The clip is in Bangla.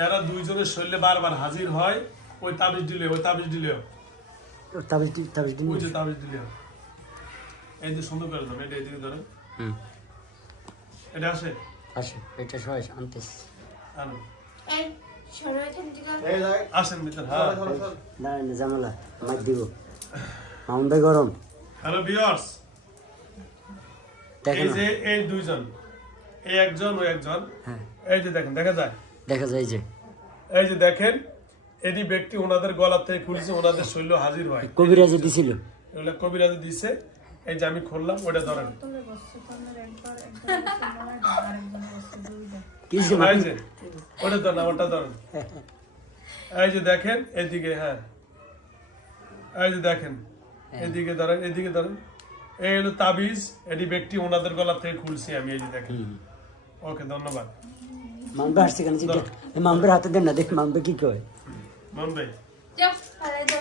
এরা দুইজনের শরীরে বারবার হাজির হয় ওই তাবিজ দিলে ওই যে তাবিজ দিলে এই যে সুন্দর করে ধরেন এটা এদিকে ধরেন এটা আসে এটা সবাই আনতেস আনো এই সরো এখান থেকে আসেন ভিতর হ্যাঁ না জামালা মার দিব মামুন ভাই গরম হ্যালো ভিউয়ার্স দেখেন এই যে এই দুইজন এই একজন ওই একজন হ্যাঁ এই যে দেখেন দেখা যায় যে এই যে দেখেন এটি ব্যক্তি ওনাদের গলা থেকে খুলছে ওনাদের শরীরে হাজির হয় কবিরাজে দিছিল এগুলা কবিরাজে দিছে এই যে আমি খুললাম ওটা ধরেন কিছু এই যে ওটা ধরেন ওটা ধরেন এই যে দেখেন এদিকে হ্যাঁ এই যে দেখেন এদিকে ধরেন এই হলো তাবিজ এটি ব্যক্তি ওনাদের গলা থেকে খুলছি আমি এই যে দেখেন ওকে ধন্যবাদ মামবে আসছে কেন মামবের হাতে দেন না দেখ মামবে কি কয় মন ভাই যাও পালাই যাও